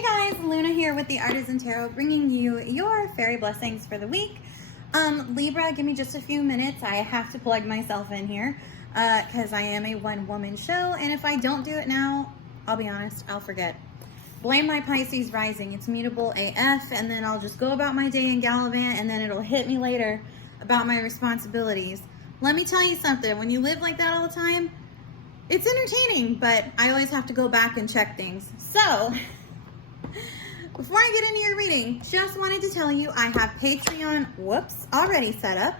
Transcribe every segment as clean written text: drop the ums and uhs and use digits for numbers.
Hey guys, Luna here with the Artisan Tarot, bringing you your fairy blessings for the week. Libra, give me just a few minutes. I have to plug myself in here because I am a one-woman show, and if I don't do it now, I'll be honest, I'll forget. Blame my Pisces rising. It's mutable AF, and then I'll just go about my day and gallivant, and then it'll hit me later about my responsibilities. Let me tell you something. When you live like that all the time, it's entertaining, but I always have to go back and check things. So, before I get into your reading, just wanted to tell you I have Patreon, already set up.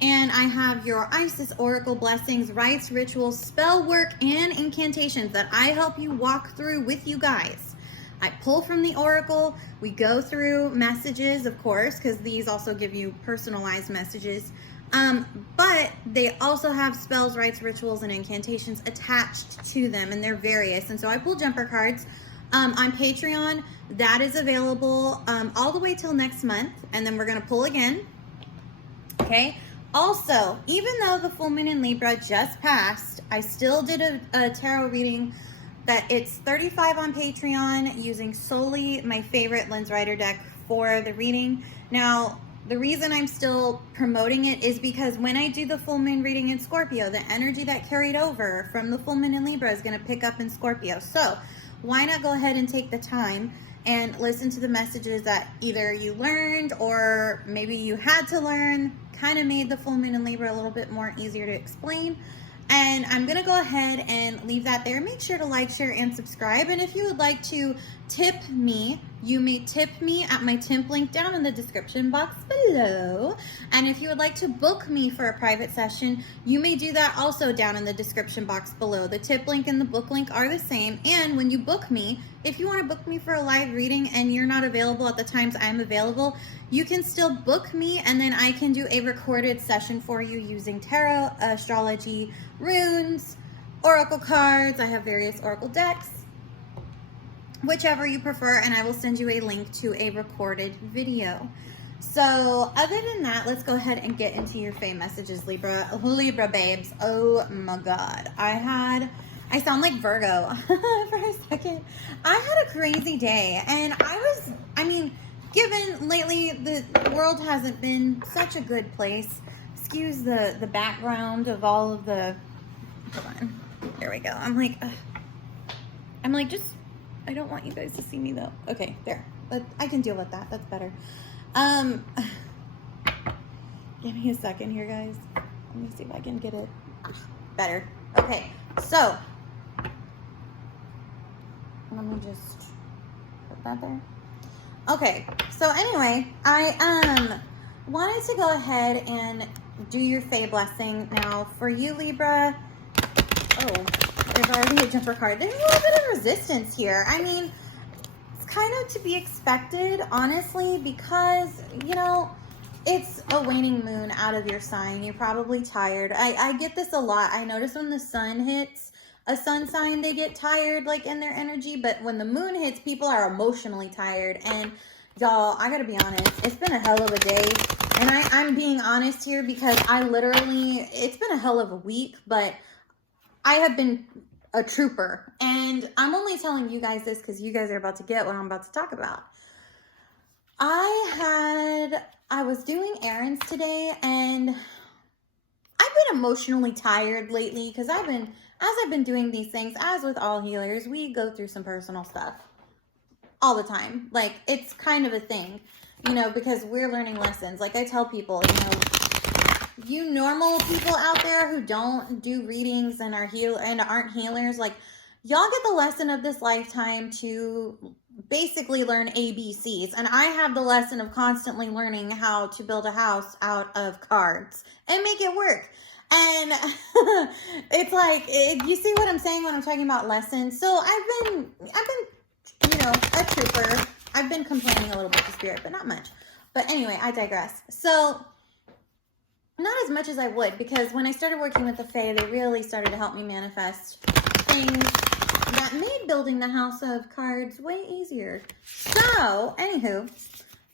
And I have your Isis Oracle blessings, rites, rituals, spell work, and incantations that I help you walk through with you guys. I pull from the Oracle. We go through messages, of course, because these also give you personalized messages. But they also have spells, rites, rituals, and incantations attached to them, and they're various. And so I pull jumper cards on Patreon. That is available all the way till next month, and then we're going to pull again. Okay. Also, even though the full moon in Libra just passed, I still did a tarot reading that it's $35 on Patreon using solely my favorite lens writer deck for the reading. Now, the reason I'm still promoting it is because when I do the full moon reading in Scorpio, the energy that carried over from the full moon in Libra is going to pick up in Scorpio. So why not go ahead and take the time and listen to the messages that either you learned or maybe you had to learn, kind of made the full moon in Libra a little bit more easier to explain. And I'm going to go ahead and leave that there. Make sure to like, share, and subscribe. And if you would like to tip me, you may tip me at my tip link down in the description box below. And if you would like to book me for a private session, you may do that also down in the description box below. The tip link and the book link are the same. And when you book me, if you want to book me for a live reading and you're not available at the times I'm available, you can still book me, and then I can do a recorded session for you using tarot, astrology, runes, oracle cards. I have various oracle decks, whichever you prefer, and I will send you a link to a recorded video. So other than that, let's go ahead and get into your Fae messages, Libra babes. Oh my God. I sound like Virgo for a second. I had a crazy day, and given lately the world hasn't been such a good place. Excuse the background of all of the, hold on, there we go. I'm like, just, I don't want you guys to see me though. Okay, there, but I can deal with that. That's better. Give me a second here, guys. Let me see if I can get it better. Okay, so let me just put that there. Okay, so anyway, I wanted to go ahead and do your Fae blessing. Now, for you, Libra, there's already a jumper card. There's a little bit of resistance here. I mean, it's kind of to be expected, honestly, because, it's a waning moon out of your sign. You're probably tired. I get this a lot. I notice when the sun hits a sun sign, they get tired, like, in their energy, but when the moon hits, people are emotionally tired. And y'all, I gotta be honest, it's been a hell of a day, and I'm being honest here because it's been a hell of a week, but I have been a trooper, and I'm only telling you guys this because you guys are about to get what I'm about to talk about. I was doing errands today, and I've been emotionally tired lately because as I've been doing these things, as with all healers, we go through some personal stuff all the time. Like, it's kind of a thing, because we're learning lessons. Like I tell people, you normal people out there who don't do readings and aren't healers, like, y'all get the lesson of this lifetime to basically learn ABCs. And I have the lesson of constantly learning how to build a house out of cards and make it work. And it's like, you see what I'm saying when I'm talking about lessons? So I've been, a trooper. I've been complaining a little bit to Spirit, but not much. But anyway, I digress. So not as much as I would, because when I started working with the Fae, they really started to help me manifest things that made building the house of cards way easier. So, anywho,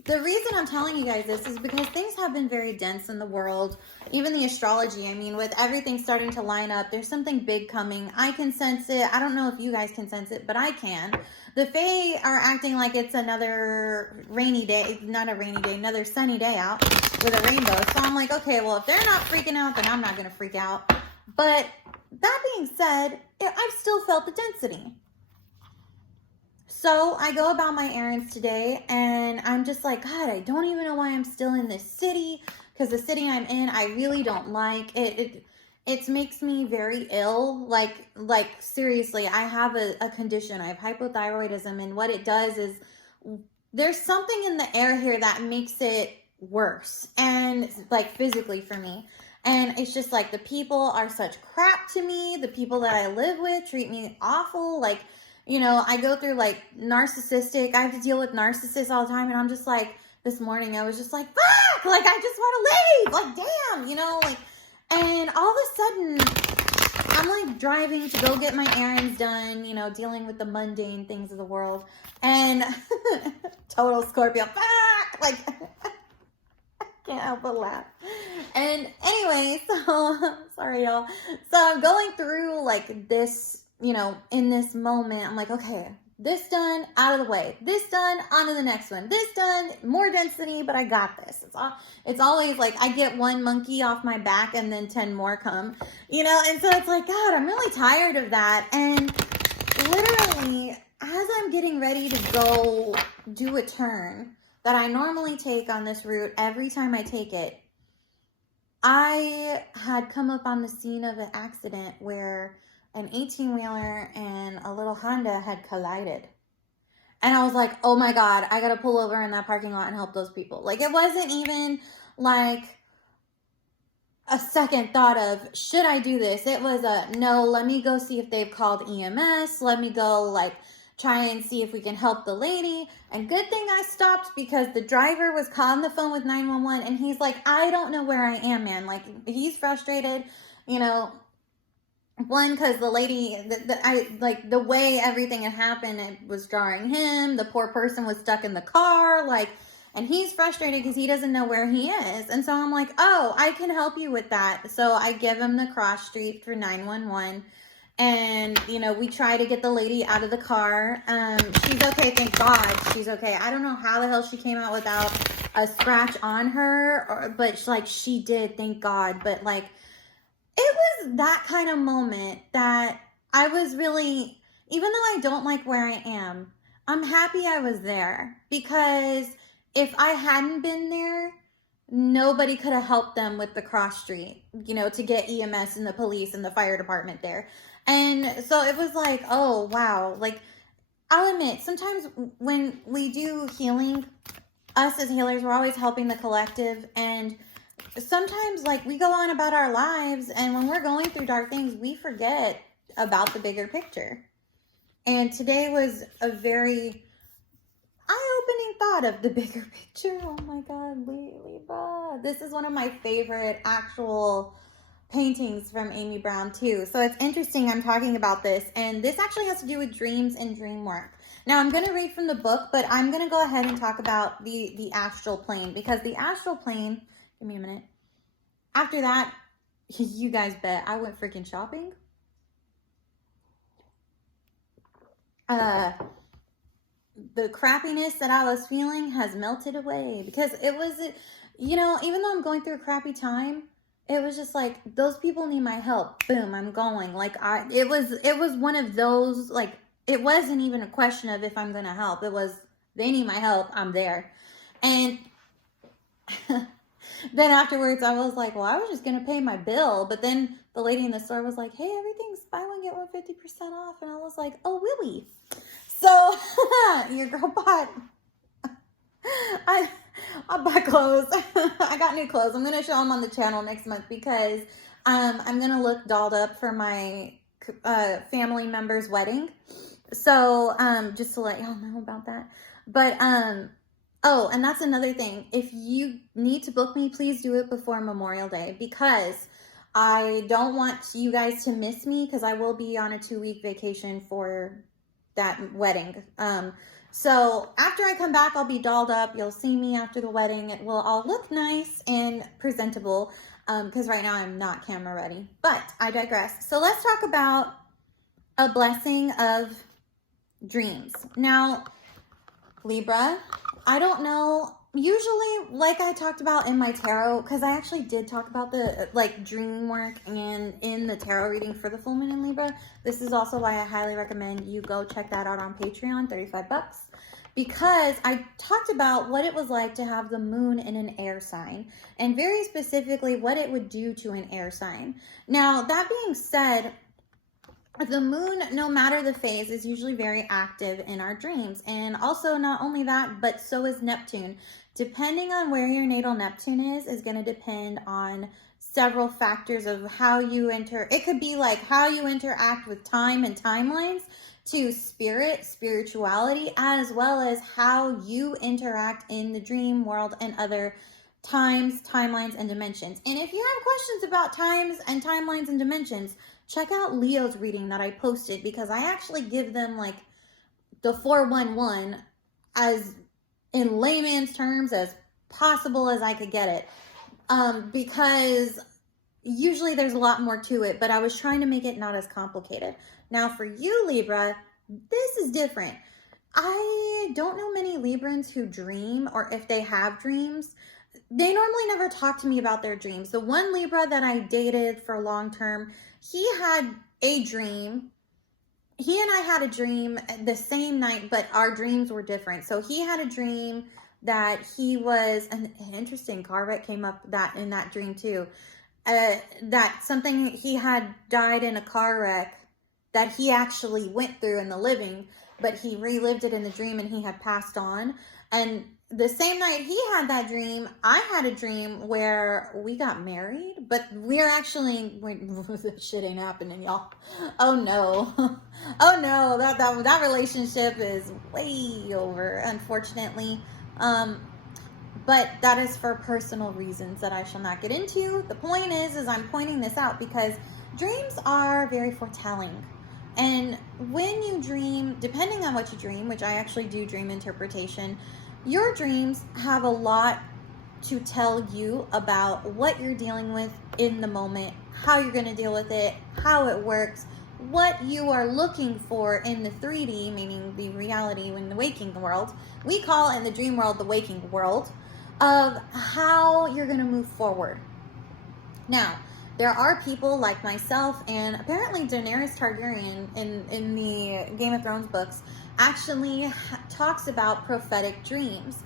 the reason I'm telling you guys this is because things have been very dense in the world. Even the astrology, I mean, with everything starting to line up, there's something big coming. I can sense it. I don't know if you guys can sense it, but I can. The Fae are acting like it's another rainy day, not a rainy day, another sunny day out with a rainbow. So I'm like, okay, well, if they're not freaking out, then I'm not going to freak out. But that being said, I've still felt the density. So I go about my errands today, and I'm just like, God, I don't even know why I'm still in this city, because the city I'm in, I really don't like. It makes me very ill. Like seriously, I have a condition. I have hypothyroidism, and what it does is there's something in the air here that makes it worse, and like physically for me. And it's just like the people are such crap to me. The people that I live with treat me awful. Like, you know, I go through like narcissistic, I have to deal with narcissists all the time. And I'm just like, this morning I was just like, fuck, like I just want to leave. Like, damn, you know, like, and all of a sudden I'm like driving to go get my errands done, you know, dealing with the mundane things of the world. And total Scorpio, fuck, like, can't help but laugh. And anyway, so sorry y'all. So I'm going through like this, you know, in this moment, I'm like, okay, this done, out of the way. This done, on to the next one. This done, more density, but I got this. It's always like I get one monkey off my back and then 10 more come, you know? And so it's like, God, I'm really tired of that. And literally, as I'm getting ready to go do a turn that I normally take on this route every time I take it, I had come up on the scene of an accident where an 18-wheeler and a little Honda had collided. And I was like, oh my God, I gotta pull over in that parking lot and help those people. Like, it wasn't even like a second thought of, should I do this? It was a, no, let me go see if they've called EMS. Let me go like try and see if we can help the lady. And good thing I stopped, because the driver was on the phone with 911 and he's like, I don't know where I am, man. Like, he's frustrated, you know. One, because the lady, the way everything had happened, it was jarring him. The poor person was stuck in the car, like, and he's frustrated because he doesn't know where he is. And so I'm like, oh, I can help you with that. So I give him the cross street through 911. And, you know, we try to get the lady out of the car. She's okay, thank God. She's okay. I don't know how the hell she came out without a scratch on her, but like she did, thank God. But like, it was that kind of moment that I was really, even though I don't like where I am, I'm happy I was there, because if I hadn't been there, nobody could have helped them with the cross street, you know, to get EMS and the police and the fire department there. And so it was like, oh, wow. Like, I'll admit, sometimes when we do healing, us as healers, we're always helping the collective. And sometimes, like, we go on about our lives, and when we're going through dark things, we forget about the bigger picture. And today was a very eye-opening thought of the bigger picture. Oh my God, Libra. This is one of my favorite actual paintings from Amy Brown too. So it's interesting I'm talking about this, and this actually has to do with dreams and dream work. Now I'm going to read from the book, but I'm going to go ahead and talk about the astral plane, because the astral plane, give me a minute. After that, you guys bet I went freaking shopping. The crappiness that I was feeling has melted away, because it was, you know, even though I'm going through a crappy time, it was just like, those people need my help. Boom, I'm going. Like, it was one of those, like, it wasn't even a question of if I'm going to help. It was, they need my help, I'm there. And then afterwards, I was like, well, I was just going to pay my bill. But then the lady in the store was like, hey, everything's buy one, get one 50% off. And I was like, oh, really? So, your girl bought, I bought clothes. I got new clothes. I'm going to show them on the channel next month, because I'm going to look dolled up for my family member's wedding. So, just to let y'all know about that. But, oh, and that's another thing. If you need to book me, please do it before Memorial Day, because I don't want you guys to miss me, because I will be on a 2-week vacation for that wedding. So after I come back, I'll be dolled up. You'll see me after the wedding. It will all look nice and presentable, because right now I'm not camera ready. But I digress. So let's talk about a blessing of dreams. Now, Libra, I don't know. Usually, like I talked about in my tarot, because I actually did talk about the dream work and in the tarot reading for the full moon in Libra. This is also why I highly recommend you go check that out on Patreon, $35. Because I talked about what it was like to have the moon in an air sign, and very specifically what it would do to an air sign. Now, that being said, the moon, no matter the phase, is usually very active in our dreams. And also, not only that, but so is Neptune. Depending on where your natal Neptune is going to depend on several factors of how you it could be like how you interact with time and timelines, to spirituality, as well as how you interact in the dream world and other times, timelines, and dimensions. And if you have questions about times and timelines and dimensions, check out Leo's reading that I posted, because I actually give them like the 411 as in layman's terms as possible as I could get it. Because usually there's a lot more to it, but I was trying to make it not as complicated. Now for you, Libra, this is different. I don't know many Librans who dream, or if they have dreams. They normally never talk to me about their dreams. The one Libra that I dated for long term, he had a dream. He and I had a dream the same night, but our dreams were different. So he had a dream that he was, an interesting car wreck came up in that dream too. That something, he had died in a car wreck that he actually went through in the living, but he relived it in the dream and he had passed on. And the same night he had that dream, I had a dream where we got married, but we're actually, shit ain't happening, y'all. Oh no. Oh no, that relationship is way over, unfortunately. But that is for personal reasons that I shall not get into. The point is I'm pointing this out because dreams are very foretelling. And when you dream, depending on what you dream, which I actually do dream interpretation, your dreams have a lot to tell you about what you're dealing with in the moment, how you're going to deal with it, how it works, what you are looking for in the 3D, meaning the reality in the waking world. We call in the dream world the waking world, of how you're going to move forward. Now, there are people like myself, and apparently Daenerys Targaryen in the Game of Thrones books actually talks about prophetic dreams.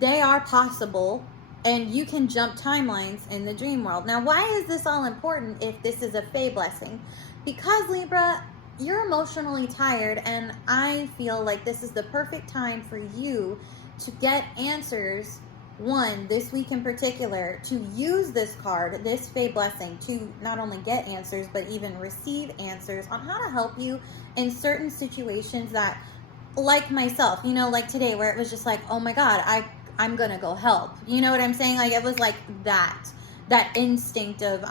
They are possible, and you can jump timelines in the dream world. Now, why is this all important if this is a Fae blessing? Because, Libra, you're emotionally tired, and I feel like this is the perfect time for you to get answers. One, this week in particular, to use this card, this Fae blessing, to not only get answers, but even receive answers on how to help you in certain situations that, like myself, you know, like today, where it was just like, oh my God, I'm gonna go help. You know what I'm saying? Like, it was like that instinct of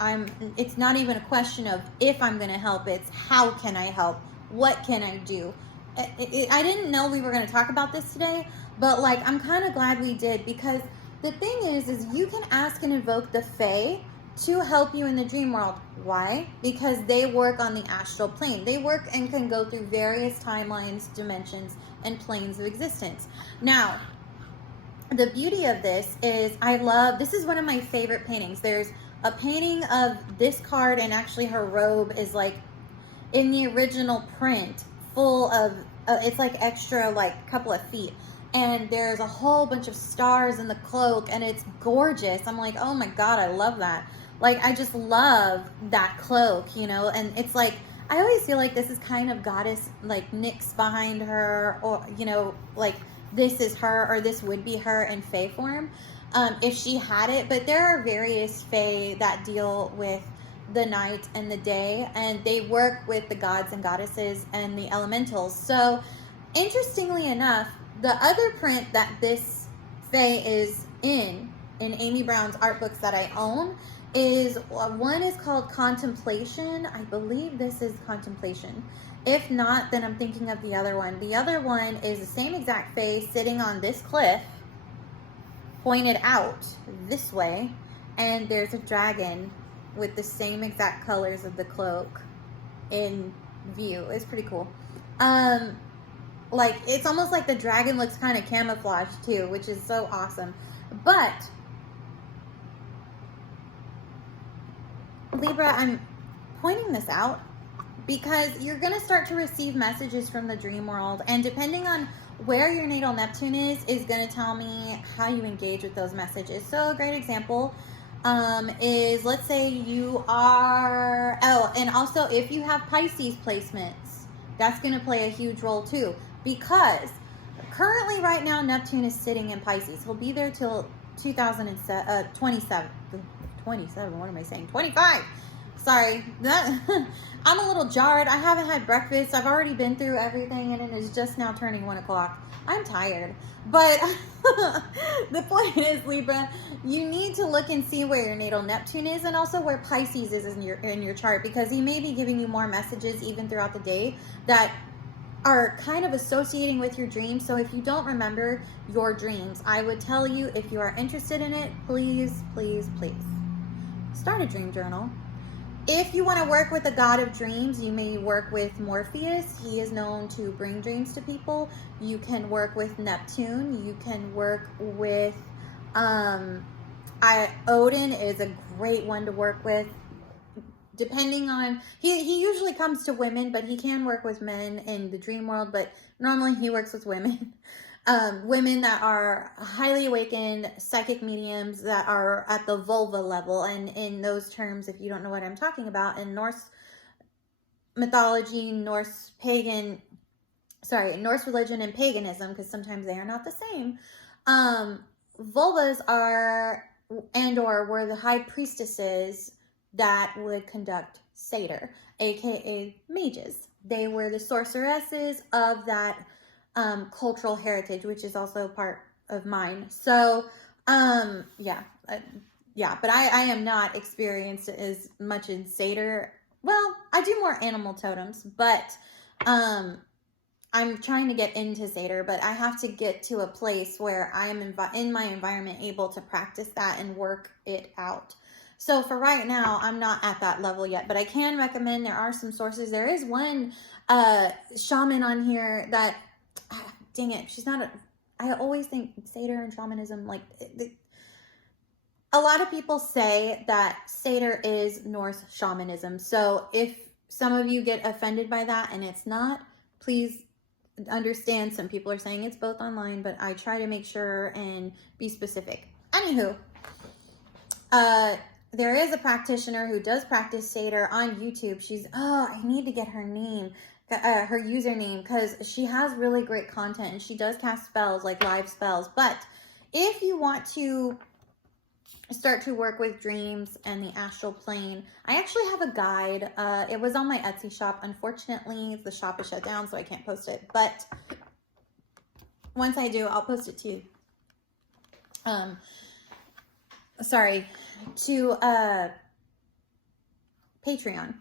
it's not even a question of if I'm gonna help, it's how can I help? What can I do? I didn't know we were going to talk about this today, but like, I'm kind of glad we did, because the thing is you can ask and invoke the Fae to help you in the dream world. Why? Because they work on the astral plane. They work and can go through various timelines, dimensions, and planes of existence. Now, the beauty of this is this is one of my favorite paintings. There's a painting of this card, and actually her robe is like in the original print, full of, it's like extra, like couple of feet. And there's a whole bunch of stars in the cloak, and it's gorgeous. I'm like, oh my God, I love that. Like, I just love that cloak, you know? And it's like, I always feel like this is kind of goddess, like Nyx behind her, or, you know, like this is her, or this would be her in Fae form, if she had it. But there are various Fae that deal with the night and the day, and they work with the gods and goddesses and the elementals. So interestingly enough, the other print that this Fae is in Amy Brown's art books that I own, is one is called Contemplation. I believe this is Contemplation. If not, then I'm thinking of the other one. The other one is the same exact Fae sitting on this cliff, pointed out this way, and there's a dragon with the same exact colors of the cloak in view. It's pretty cool. like, it's almost like the dragon looks kind of camouflaged too, which is so awesome. But Libra, I'm pointing this out because you're going to start to receive messages from the dream world, and depending on where your natal Neptune is going to tell me how you engage with those messages. So a great example is, let's say you are, oh, and also if you have Pisces placements, that's going to play a huge role too, because currently right now Neptune is sitting in Pisces. He'll be there till 2027. 27, what am I saying? 25. Sorry, I'm a little jarred. I haven't had breakfast. I've already been through everything, and it is just now turning 1 o'clock. I'm tired. But the point is, Libra, you need to look and see where your natal Neptune is, and also where Pisces is in your chart, because he may be giving you more messages even throughout the day that are kind of associating with your dreams. So if you don't remember your dreams, I would tell you, if you are interested in it, please, please, please start a dream journal. If you want to work with the god of dreams, you may work with Morpheus. He is known to bring dreams to people. You can work with Neptune. You can work with Odin is a great one to work with. Depending on, he usually comes to women, but he can work with men in the dream world, but normally he works with women. Women that are highly awakened psychic mediums that are at the vulva level. And in those terms, if you don't know what I'm talking about, in Norse mythology, Norse religion and paganism, because sometimes they are not the same, vulvas are or were the high priestesses that would conduct Satyr, aka mages. They were the sorceresses of that cultural heritage, which is also part of mine. So but I am not experienced as much in Satyr. Well, I do more animal totems, but I'm trying to get into Satyr, but I have to get to a place where I am in my environment able to practice that and work it out. So for right now, I'm not at that level yet, but I can recommend, there are some sources. There is one shaman on here that, dang it, she's not I always think Satyr and shamanism, like, a lot of people say that Satyr is Norse shamanism. So if some of you get offended by that and it's not, please understand some people are saying it's both online, but I try to make sure and be specific. Anywho, there is a practitioner who does practice Satyr on YouTube. She's, I need to get her name, her username, because she has really great content and she does cast spells, like live spells. But if you want to start to work with dreams and the astral plane, I actually have a guide. It was on my Etsy shop. Unfortunately, the shop is shut down, so I can't post it. But once I do, I'll post it to you. To Patreon.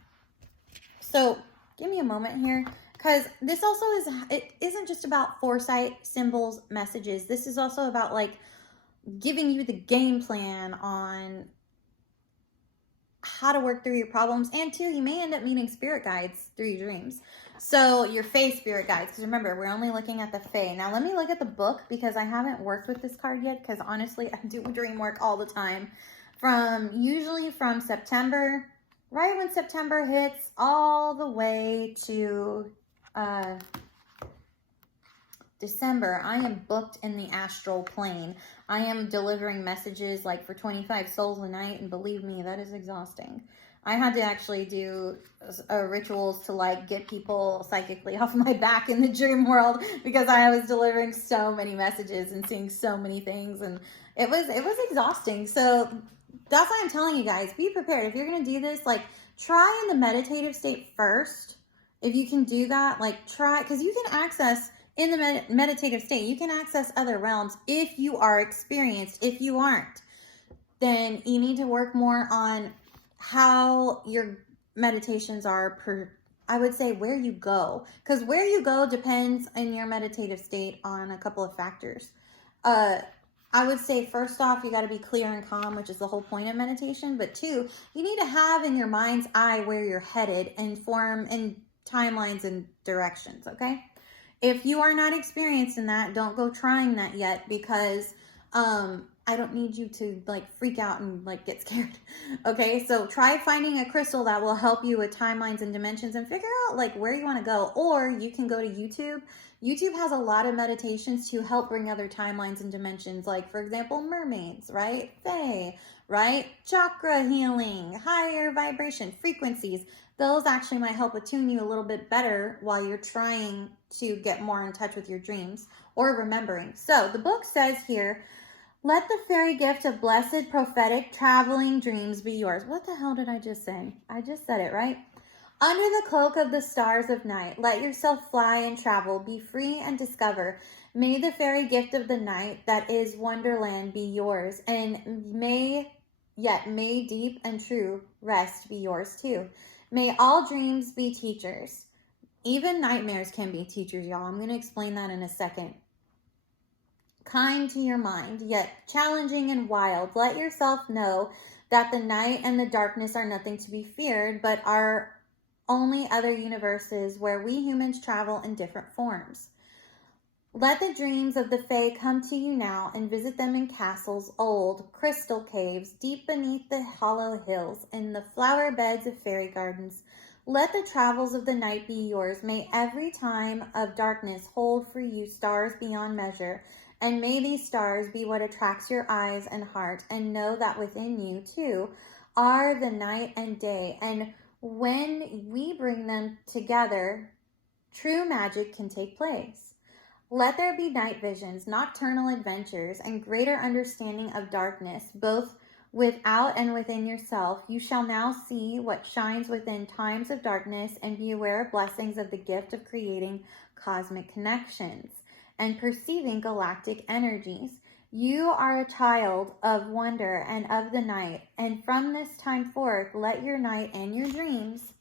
So give me a moment here, because this also it isn't just about foresight, symbols, messages. This is also about, like, giving you the game plan on how to work through your problems. And two, you may end up meeting spirit guides through your dreams. So your Fae spirit guides, because remember, we're only looking at the Fae. Now let me look at the book, because I haven't worked with this card yet, because honestly, I do dream work all the time. Usually from September, right when September hits, all the way to December, I am booked in the astral plane. I am delivering messages like for 25 souls a night, and believe me, that is exhausting. I had to actually do rituals to, like, get people psychically off my back in the dream world, because I was delivering so many messages and seeing so many things, and it was exhausting. So that's why I'm telling you guys, be prepared. If you're going to do this, like, try in the meditative state first. If you can do that, like, try, because you can access in the meditative state, you can access other realms if you are experienced. If you aren't, then you need to work more on how your meditations are I would say where you go, because where you go depends in your meditative state on a couple of factors. I would say, first off, you got to be clear and calm, which is the whole point of meditation. But two, you need to have in your mind's eye where you're headed and form in timelines and directions, okay? If you are not experienced in that, don't go trying that yet, because I don't need you to like freak out and like get scared. Okay, so try finding a crystal that will help you with timelines and dimensions and figure out like where you want to go. Or you can go to YouTube. YouTube has a lot of meditations to help bring other timelines and dimensions, like for example mermaids, right? Fae, right? Chakra healing, higher vibration frequencies. Those actually might help attune you a little bit better while you're trying to get more in touch with your dreams or remembering. So the book says here, let the fairy gift of blessed prophetic traveling dreams be yours. What the hell did I just say? I just said it, right? Under the cloak of the stars of night, let yourself fly and travel, be free and discover. May the fairy gift of the night that is Wonderland be yours, and may deep and true rest be yours too. May all dreams be teachers. Even nightmares can be teachers, y'all. I'm going to explain that in a second. Kind to your mind, yet challenging and wild. Let yourself know that the night and the darkness are nothing to be feared, but are only other universes where we humans travel in different forms. Let the dreams of the Fae come to you now and visit them in castles, old crystal caves, deep beneath the hollow hills, in the flower beds of fairy gardens. Let the travels of the night be yours. May every time of darkness hold for you stars beyond measure, and may these stars be what attracts your eyes and heart, and know that within you, too, are the night and day, and when we bring them together, true magic can take place. Let there be night visions, nocturnal adventures, and greater understanding of darkness, both without and within yourself. You shall now see what shines within times of darkness, and be aware of blessings of the gift of creating cosmic connections and perceiving galactic energies. You are a child of wonder and of the night, and from this time forth, let your night and your dreams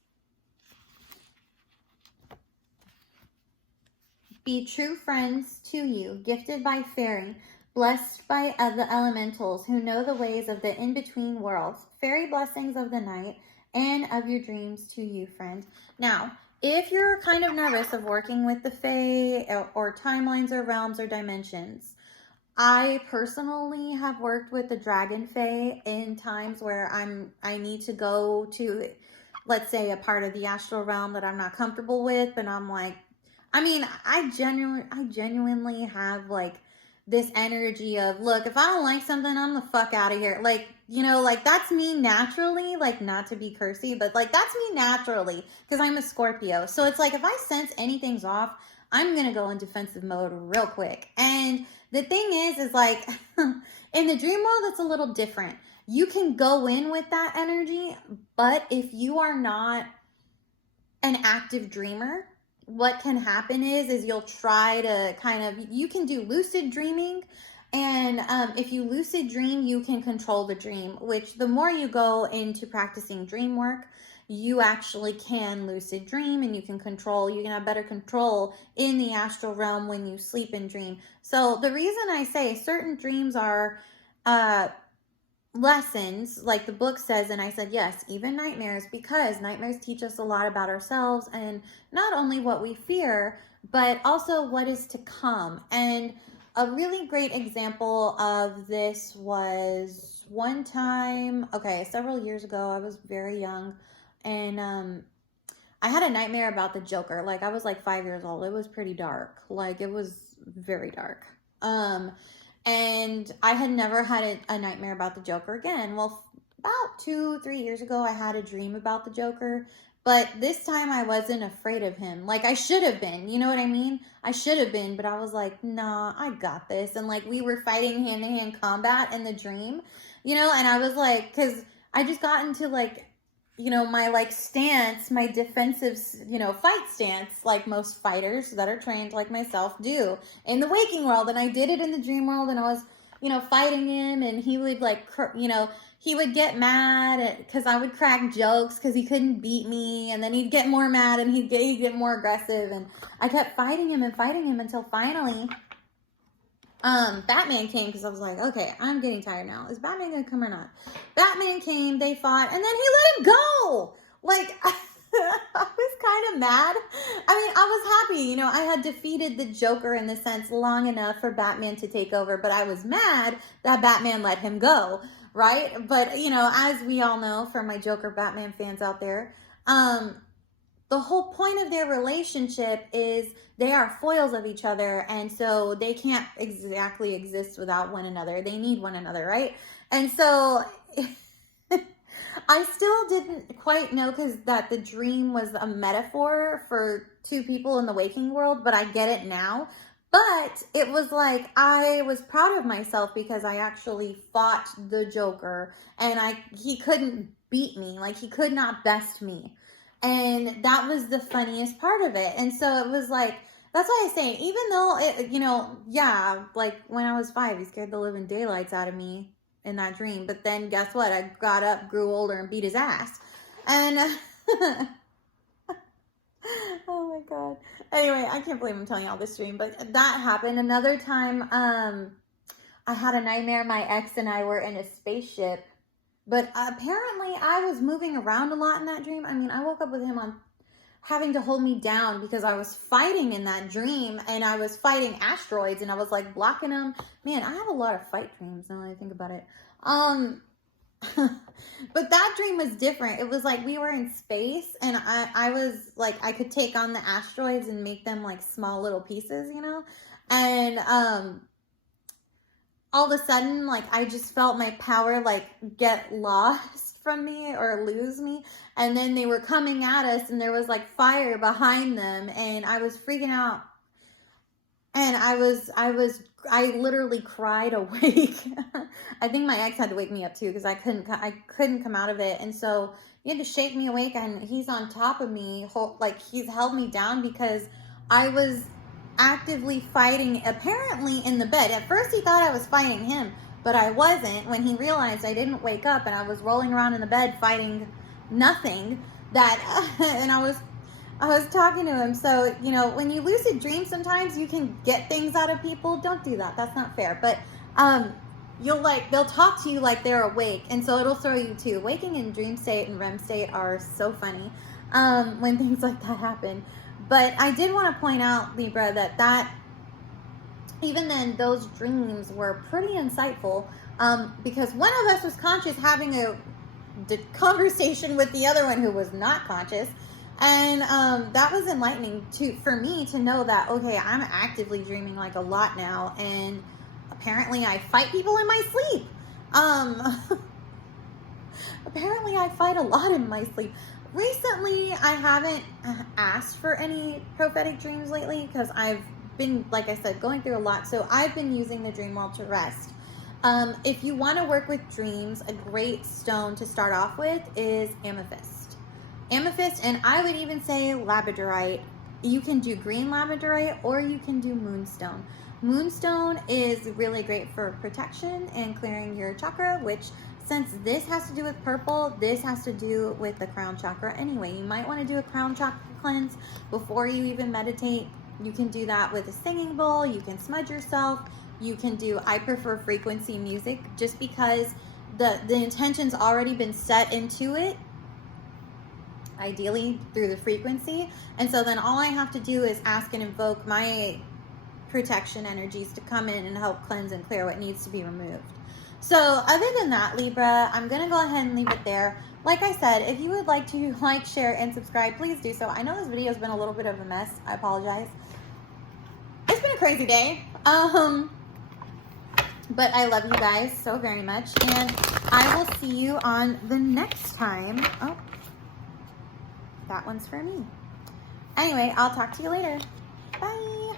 be true friends to you, gifted by fairy, blessed by the elementals who know the ways of the in-between worlds. Fairy blessings of the night and of your dreams to you, friend. Now, if you're kind of nervous of working with the Fae or timelines or realms or dimensions, I personally have worked with the Dragon Fae in times where I need to go to, let's say, a part of the astral realm that I'm not comfortable with, but I'm like, I mean, I genuinely have like this energy of, look, if I don't like something, I'm the fuck out of here. Like, you know, like that's me naturally, like not to be cursy, but like that's me naturally because I'm a Scorpio. So it's like if I sense anything's off, I'm going to go in defensive mode real quick. And the thing is like in the dream world, it's a little different. You can go in with that energy, but if you are not an active dreamer, what can happen is you'll try to kind of, you can do lucid dreaming. And if you lucid dream, you can control the dream, which the more you go into practicing dream work, you actually can lucid dream and you can have better control in the astral realm when you sleep and dream. So the reason I say certain dreams are lessons, like the book says, and I said, yes, even nightmares, because nightmares teach us a lot about ourselves and not only what we fear, but also what is to come. And a really great example of this was one time, several years ago, I was very young, and I had a nightmare about the Joker. Like, I was like 5 years old. It was pretty dark. Like, it was very dark. And I had never had a nightmare about the Joker again. Well, about 2-3 years ago, I had a dream about the Joker. But this time I wasn't afraid of him. Like, I should have been. You know what I mean? I should have been. But I was like, nah, I got this. And, like, we were fighting hand-to-hand combat in the dream. You know? And I was like, because I just got into, like, you know, my, like, stance, my defensive, you know, fight stance, like most fighters that are trained like myself do in the waking world. And I did it in the dream world, and I was, you know, fighting him, and he would, like, you know, he would get mad because I would crack jokes because he couldn't beat me, and then he'd get more mad, and he'd get more aggressive, and I kept fighting him until finally Batman came, because I was like, okay, I'm getting tired now. Is Batman gonna come or not? Batman came, they fought, and then he let him go. Like, I was kind of mad. I mean, I was happy, you know, I had defeated the Joker in the sense long enough for Batman to take over, but I was mad that Batman let him go, right? But, you know, as we all know, for my Joker Batman fans out there, the whole point of their relationship is they are foils of each other, and so they can't exactly exist without one another. They need one another, right? And so I still didn't quite know that the dream was a metaphor for two people in the waking world, but I get it now. But it was like, I was proud of myself because I actually fought the Joker, and he couldn't beat me. Like, he could not best me. And that was the funniest part of it. And so it was like, that's why I say, even though, you know, yeah, like when I was 5, he scared the living daylights out of me in that dream. But then guess what? I got up, grew older, and beat his ass. And, oh my God. Anyway, I can't believe I'm telling you all this dream, but that happened. Another time, I had a nightmare. My ex and I were in a spaceship. But apparently I was moving around a lot in that dream. I mean, I woke up with him on having to hold me down because I was fighting in that dream, and I was fighting asteroids, and I was like blocking them. Man, I have a lot of fight dreams now that I think about it. But that dream was different. It was like we were in space, and I was like, I could take on the asteroids and make them like small little pieces, you know? And, all of a sudden, like, I just felt my power, like, get lost from me or lose me. And then they were coming at us, and there was, like, fire behind them. And I was freaking out. And I literally cried awake. I think my ex had to wake me up, too, because I couldn't come out of it. And so he had to shake me awake, and he's on top of me. Like, he's held me down because I was actively fighting, apparently in the bed. At first he thought I was fighting him, but I wasn't. When he realized I didn't wake up and I was rolling around in the bed fighting nothing, and I was talking to him. So, you know, when you lucid dream, sometimes you can get things out of people. Don't do that. That's not fair. But they'll talk to you like they're awake, and so it'll throw you too. Waking in dream state and REM state are so funny when things like that happen. But I did want to point out, Libra, that even then, those dreams were pretty insightful, because one of us was conscious having a conversation with the other one who was not conscious. And that was enlightening for me to know that, okay, I'm actively dreaming like a lot now, and apparently I fight people in my sleep. Apparently I fight a lot in my sleep. Recently, I haven't asked for any prophetic dreams lately because I've been, like I said, going through a lot. So I've been using the dream wall to rest. If you want to work with dreams, a great stone to start off with is amethyst. Amethyst, and I would even say labradorite. You can do green labradorite or you can do moonstone. Moonstone is really great for protection and clearing your chakra, which, since this has to do with purple, this has to do with the crown chakra anyway. You might want to do a crown chakra cleanse before you even meditate. You can do that with a singing bowl. You can smudge yourself. You can do, I prefer frequency music just because the intention's already been set into it, ideally through the frequency. And so then all I have to do is ask and invoke my protection energies to come in and help cleanse and clear what needs to be removed. So other than that, Libra, I'm going to go ahead and leave it there. Like I said, if you would like to like, share, and subscribe, please do so. I know this video has been a little bit of a mess. I apologize. It's been a crazy day. But I love you guys so very much. And I will see you on the next time. Oh, that one's for me. Anyway, I'll talk to you later. Bye.